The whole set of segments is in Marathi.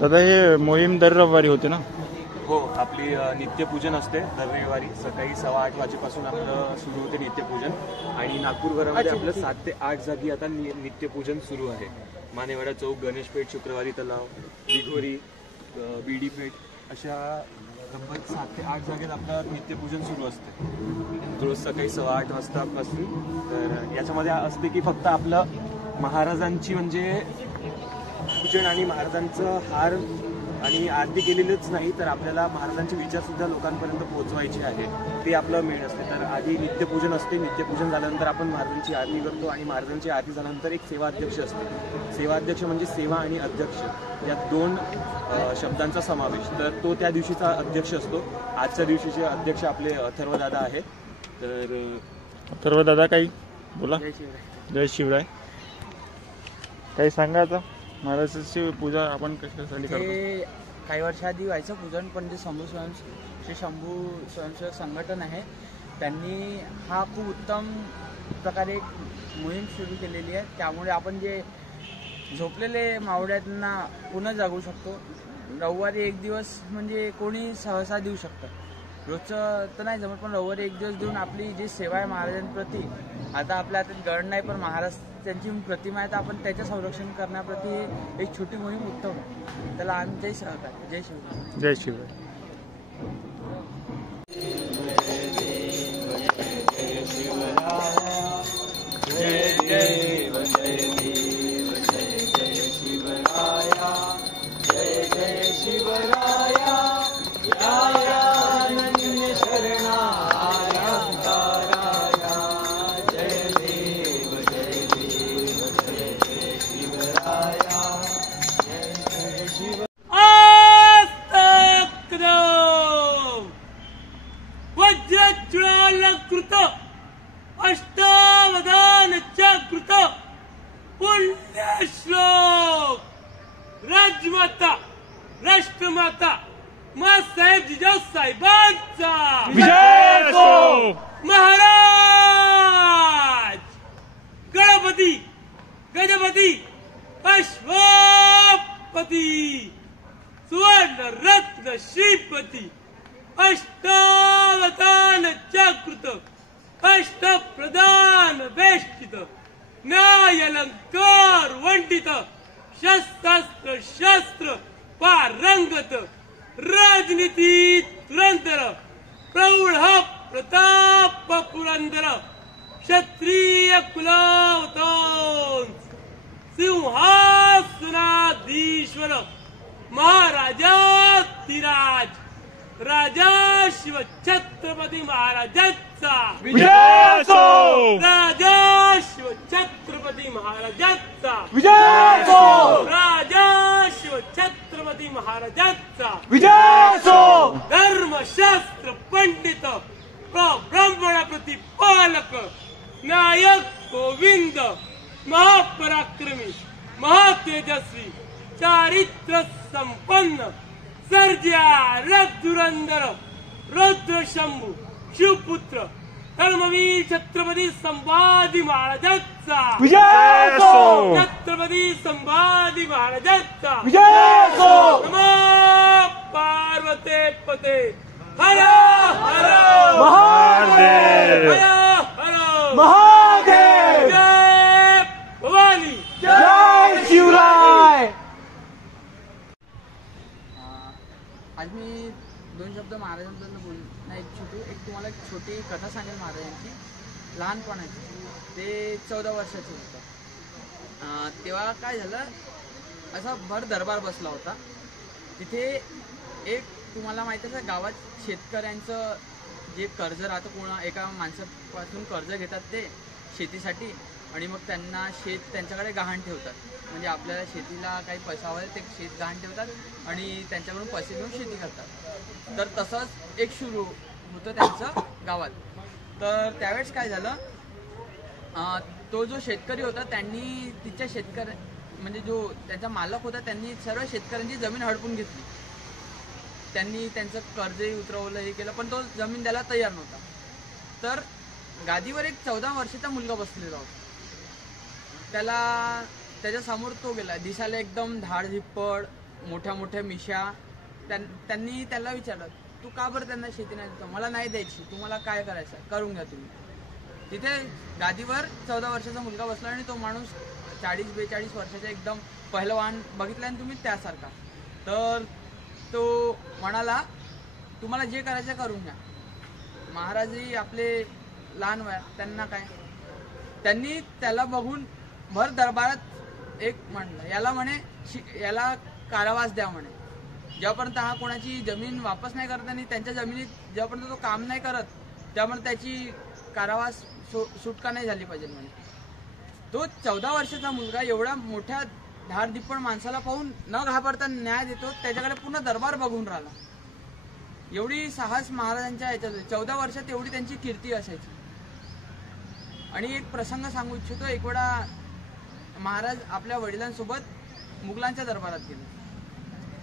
दादा हे मोहीम दर रविवारी होते ना? हो, आपली नित्यपूजन असते दर रविवारी सकाळी 8:15 वाजेपासून आपलं सुरू होते नित्यपूजन आणि नागपूरभरामध्ये आपलं 7 ते 8 जागी आता नित्यपूजन सुरू आहे. मानेवाडा चौक, गणेशपेठ, शुक्रवारी तलाव, दिघोरी, बीडीपेठ अशा तब्बल 7 ते 8 जागेत आपलं नित्यपूजन सुरू असते रोज सकाळी 8:15 वाजतापासून. तर याच्यामध्ये असते की फक्त आपलं महाराजांची म्हणजे पूजन आणि महाराजांचं हार आणि आरती केलेलीच नाही तर आपल्याला महाराजांचे विचार सुद्धा लोकांपर्यंत पोहोचवायचे आहे, ते आपलं मेन असते. तर आधी नित्यपूजन असते, नित्यपूजन झाल्यानंतर आपण महाराजांची आरती करतो आणि महाराजांची आरती झाल्यानंतर एक सेवा अध्यक्ष असते. सेवा अध्यक्ष म्हणजे सेवा आणि अध्यक्ष या 2 शब्दांचा समावेश. तर तो त्या दिवशीचा अध्यक्ष असतो. आजच्या दिवशीचे अध्यक्ष आपले अथर्वदादा आहेत. तर अथर्वदादा काही बोला. जय शिवराय. काही सांगा आता महाराजांची पूजा आपण कशासाठी करतो? काही वर्षाआधी व्हायचं पूजन, पण जे श्री शंभू स्वयंसेवक संघटन आहे त्यांनी हा खूप उत्तम प्रकारे एक मोहीम सुरू केलेली आहे. त्यामुळे आपण जे झोपलेले मावळ्यांना पुन्हा जागू शकतो. रविवारी एक दिवस म्हणजे कोणी सहसा देऊ शकतं, रोजचं तर नाही जमत, पण रविवारी एक दिवस देऊन आपली जी सेवा आहे महाराजांप्रती, आता आपल्या हातात गड नाही पण महाराज त्यांची प्रतिमा आहे तर आपण त्याचं संरक्षण करण्याप्रती एक छोटी मोहीम उत्तम आहे. त्याला आम्ही जय सहकार. जय शिवराय. जय शिवराय. वज्रज्वालकृत अष्टावधान चकृत पुण्यश्लोक राजमाता राष्ट्रमाता माँसाहेब जिजाऊसाहेबांचा विजय असो. महाराज गणपती गजपती अश्वपती सुवर्ण रत्न श्रीपती अष्टावधान चकृत अष्टप्रधान वेष्टित न्यायालंकार वंडित शस्त्रास्त्र शस्त्र पारंगत राजनीती तुरंतर प्रौढ प्रताप पुरंदर क्षत्रिय कुलावतांस सिंहासनाधीश्वर महाराजाधिराज राजा शिव छत्रपती महाराजांचा विजय असो. राजा शिव छत्रपती महाराजांचा विजय असो. राजा शिव छत्रपती महाराजांचा विजय असो. धर्मशास्त्र पंडित ब्राह्मण प्रतिपालक नायक गोविंद महापराक्रमी महातेजस्वी चारित्र संपन्न सर्जा रघुरंदर रुद्रशंभू शिवपुत्र धर्मवीर छत्रपती संभाजी महाराजांचा विजय असो. छत्रपती संभाजी महाराजांचा विजय असो. नमो पार्वते पते हर हर महादेव. हर हर महादेव. जय भवानी. जय शिवराय. आज मी 2 शब्द महाराजांबद्दल बोलणार. एक तुम्हाला एक छोटी कथा सांगेल महाराजांची. लहानपणाची ते 14 वर्षाचे होतं. तेव्हा काय झालं, असा भर दरबार बसला होता. तिथे एक तुम्हाला माहिती आहे गावात शेतकऱ्यांचं जे कर्ज राहतं, एका माणसापासून कर्ज घेतात ते शेतीसाठी आणि मग त्यांना शेत त्यांच्याकडे गहाण ठेवतात. म्हणजे आपल्याला शेतीला काही पैसा हवा ते शेत गहाण ठेवतात आणि त्यांच्याकडून पैसे घेऊन शेती करतात. तर तसंच एक सुरू होतं त्यांचं गावात. तर त्यावेळेस काय झालं, तो जो शेतकरी होता त्यांनी तिच्या म्हणजे जो त्यांचा मालक होता त्यांनी सर्व शेतकऱ्यांची जमीन हडपून घेतली. त्यांनी त्यांचं कर्जही उतरवलं, हे केलं, पण तो जमीन द्यायला तयार नव्हता. तर गादीवर एक 14 वर्षाचा मुलगा बसलेला होता. त्याच्या समोर तो गेला, दिसायला एकदम धाडधिप्पड, मोठ्या मोठ्या मिशा. त्यांनी त्याला विचारलं, तू का बरं त्यांना शेती नाही देतो? मला नाही द्यायची, तुम्हाला काय करायचं करून घ्या तुम्ही. तिथे गादीवर 14 वर्षाचा मुलगा बसला आणि तो माणूस 40-42 वर्षाचा एकदम पहिलवान बघितला तुम्ही त्यासारखा. तर तो म्हणाला, तुम्हाला जे करायचं करून घ्या. महाराजही आपले लहान वयात, त्यांना काय, त्यांनी त्याला बघून भर दरबारात एक म्हणलं, याला म्हणे याला कारावास द्या म्हणे. जेव्हापर्यंत हा कोणाची जमीन वापस नाही करत आणि त्यांच्या जमिनीत जेव्हापर्यंत तो काम नाही करत त्यामुळे त्याची कारावास सुटका नाही झाली पाहिजे म्हणे. तो 14 वर्षाचा मुलगा एवढ्या मोठ्या धारदिप्पण माणसाला पाहून न घाबरता न्याय देतो. त्याच्याकडे पूर्ण दरबार बघून राहिला. एवढी साहस महाराजांच्या याच्यात होती. 14 वर्षात एवढी त्यांची कीर्ती असायची. आणि एक प्रसंग सांगू इच्छितो. एक वेळा महाराज आपल्या वडिलांसोबत मुघलांच्या दरबारात गेले.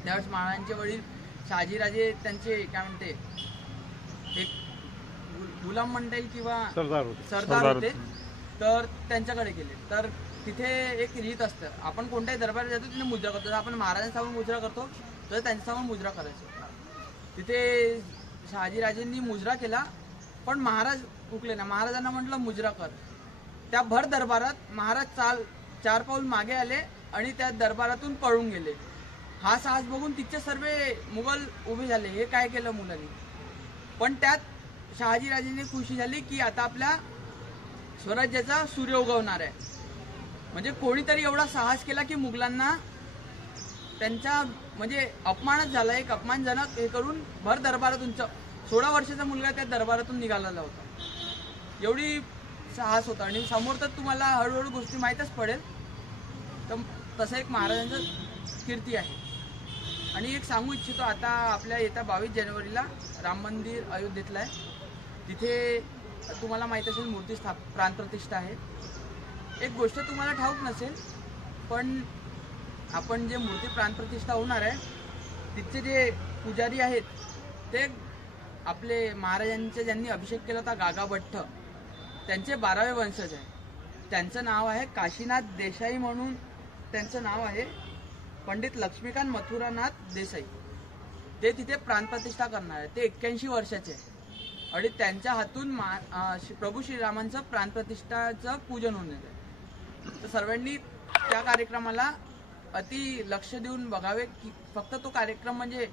त्यावेळेस महाराजांचे वडील शहाजीराजे त्यांचे काय म्हणते एक गुलाम म्हणता येईल किंवा सरदार होते. तर त्यांच्याकडे गेले. तर तिथे एक रीत असतं, आपण कोणत्याही दरबारात जातो तिथे मुजरा करतो. आपण महाराजांसमोर मुजरा करतो तर त्यांच्यासमोर मुजरा करायचो. तिथे शहाजीराजेंनी मुजरा केला पण महाराज उकले ना. महाराजांना म्हटलं मुजरा कर. त्या भर दरबारात महाराज 4 पाऊल मागे आले आणि त्या दरबारातून पळून गेले. हा साहस बघून तिथचे सर्व मुघल उभे झाले, हे काय केलं मुलांनी. पण त्यात शहाजीराजेंनी खुशी झाली की आता आपल्या स्वराज्याचा सूर्य उगवणार आहे. म्हणजे कोणीतरी एवढा साहस केला की मुघलांना त्यांचा म्हणजे अपमानच झाला. एक अपमानजनक हे करून भर दरबारातून 16 वर्षाचा मुलगा त्या दरबारातून निघालेला होता. एवढी साहस होता. आणि समोर तर तुम्हाला हळूहळू गोष्टी माहीतच पडेल. तर तसं एक महाराजांचं कीर्ती आहे. आणि एक सांगू इच्छितो, आता आपल्या येत्या 22 जानेवारीला राम मंदिर अयोध्येतलं आहे. तिथे तुम्हाला माहीत असेल मूर्ती प्राणप्रतिष्ठा आहे. एक गोष्ट तुम्हाला ठाऊक नसेल पण आपण जे मूर्ती प्राणप्रतिष्ठा होणार आहे तिथचे जे पुजारी आहेत ते आपले महाराजांचे ज्यांनी अभिषेक केला होता गागा भट्ट त्यांचे 12वे वंशज आहे. त्यांचं नाव आहे काशीनाथ देसाई म्हणून त्यांचं नाव आहे. पंडित लक्ष्मीकांत मथुरानाथ देसाई. ते तिथे प्राणप्रतिष्ठा करणार आहे. ते 81 वर्षाचे आहे आणि त्यांच्या हातून प्रभू श्रीरामांचं प्राणप्रतिष्ठाचं पूजन होणार आहे. तर सर्वांनी त्या कार्यक्रमाला अति लक्ष देऊन बघावे की फक्त तो कार्यक्रम म्हणजे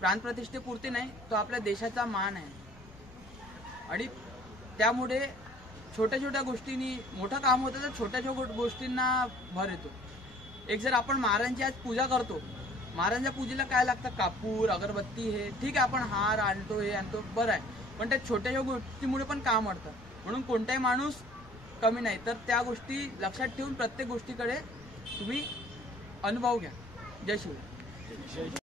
प्राणप्रतिष्ठेपुरती नाही, तो आपल्या देशाचा मान आहे. आणि त्यामुळे छोट्या छोट्या गोष्टींनी मोठं काम होतं तर छोट्या छोट्या गोष्टींना भर येतो. एक जर आपण महाराजांची आज पूजा करतो, महाराजांच्या पूजेला काय लागतं, कापूर अगरबत्ती, हे ठीक आहे आपण हार आणतो हे आणतो बरं आहे, पण त्या छोट्या गोष्टीमुळे पण काम वाढतं. म्हणून कोणताही माणूस कमी नाही. तर त्या गोष्टी लक्षात ठेवून प्रत्येक गोष्टीकडे तुम्ही अनुभव घ्या. जय शिवराय.